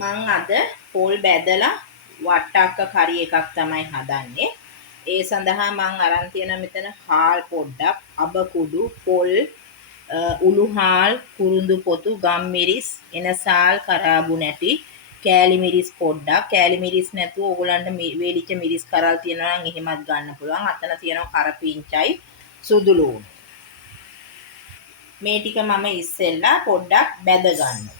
මං අද පොල් බැදලා වට්ටක්ක කරි එකක් තමයි හදන්නේ. ඒ සඳහා මං අරන් තියෙන මෙතන හාල් පොඩ්ඩක්, අබ කුඩු, පොල්, උළුහාල්, කුරුඳු පොතු, ගම්මිරිස්, එනසාල්, කරාබු නැටි, කෑලි මිරිස් පොඩ්ඩක්. කෑලි මිරිස් නැතුව ඕගොල්ලන්ට වේලිච්ච මිරිස් කරල් තියෙනවා නම් එහෙමත් ගන්න පුළුවන්. අතන තියෙනවා කරපිංචයි, සුදු ලුණු. මේ ටික මම ඉස්සෙල්ලා පොඩ්ඩක් බැද ගන්නවා.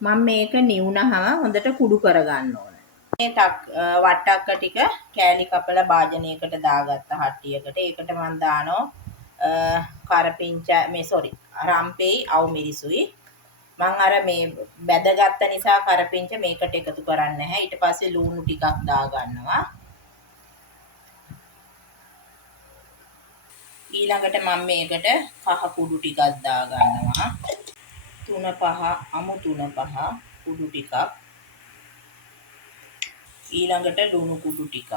මම මේක නිවුනහම හොඳට කුඩු කරගන්න ඕන. මේ වට්ටක්ක ටික කෑලි කපලා භාජනයකට දාගත්ත හට්ටියකට. ඒකට මම දානවා රම්පෙයි අවු මිරිසුයි. මම අර මේ බැදගත්ත නිසා කරපිංච මේකට එකතු කරන්නේ නැහැ. ඊට පස්සේ ලුණු ටිකක් දාගන්නවා. ඊළඟට මම මේකට කහ කුඩු ටිකක් දාගන්නවා. 3-5 අමු 3-5 කුඩු ටිකක්. ඊළඟට ලුණු කුඩු ටිකක්.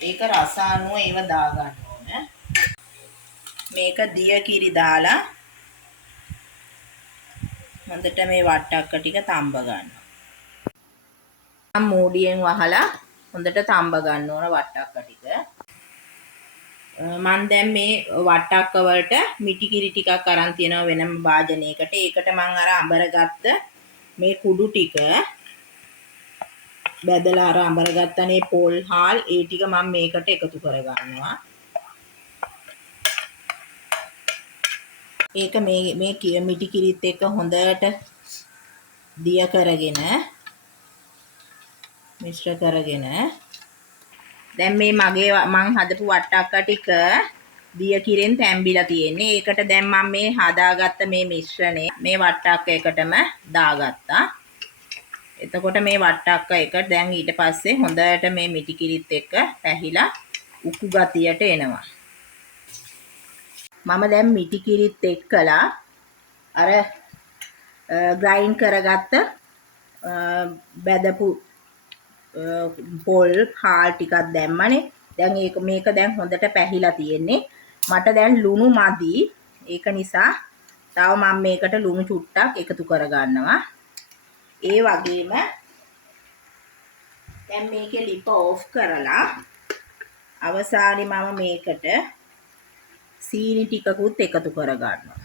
ඒක රස අනුව ඒව දාගන්න ඕන. මේක දිය කිරි දාලා හොඳට මේ වට්ටක්ක ටික තඹ ගන්නවා. මම මූඩියෙන් වහලා හොඳට තඹ ගන්න ඕන වට්ටක්ක ටික. මම දැන් මේ වට්ටක්ක වලට මිටි කිරි ටිකක් අරන් තියනවා වෙනම භාජනයකට. ඒකට මම අර අඹරගත්ත මේ කුඩු ටික බැදලා අර අඹරගත්තනේ පොල් හාල් ඒ ටික මම මේකට එකතු කරගන්නවා. ඒක මේ මිටි කිරිත් එක්ක හොඳට දිය කරගෙන මිශ්‍ර කරගෙන දැන් මේ මං හදපු වට්ටක්ක ටික දිය කිරෙන් තැම්බිලා තියෙන්නේ. ඒකට දැන් මම මේ හදාගත්ත මේ මිශ්‍රණය මේ වට්ටක්ක එකටම දාගත්තා. එතකොට මේ වට්ටක්ක එක දැන් ඊට පස්සේ හොඳට මේ මිටි කිරිත් එක්ක පැහිලා උකු ගතියට එනවා. මම දැන් මිටි කිරිත් එක්කලා අර ග්‍රයින්ඩ් කරගත්ත බැදපු පොල් හාල් ටිකක් දැම්මනේ. දැන් මේක දැන් හොඳට පැහිලා තියෙන්නේ. මට දැන් ලුණු මදි. ඒක නිසා තව මම මේකට ලුණු චුට්ටක් එකතු කරගන්නවා. ඒ වගේම දැන් මේකේ ලිප ඕෆ් කරලා අවසානයේ මම මේකට සීනි ටිකකුත් එකතු කරගන්නවා.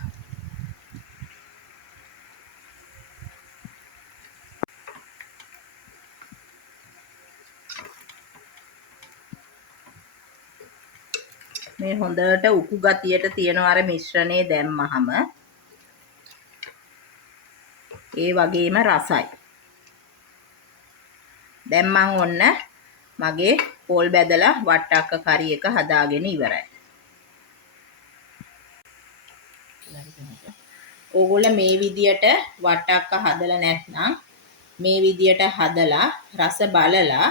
මේ හොඳට උකු ගතියට තියෙන අර මිශ්‍රණය දැම්මහම ඒ වගේම රසයි. දැන් මම ඔන්න මගේ පොල් බැදලා වට්ටක්ක කරි එක හදාගෙන ඉවරයි. ඕගොල්ලෝ මේ විදියට වට්ටක්ක හදලා නැත්නම් මේ විදියට හදලා රස බලලා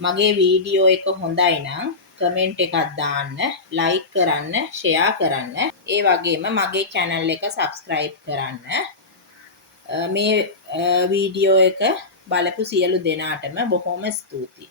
මගේ වීඩියෝ එක හොඳයි නම් කමෙන්ට් එකක් දාන්න, ලයික් කරන්න, ෂෙයා කරන්න. ඒ වගේම මගේ channel එක subscribe කරන්න. මේ වීඩියෝ එක බලපු සියලු දෙනාටම බොහොම ස්තුතියි.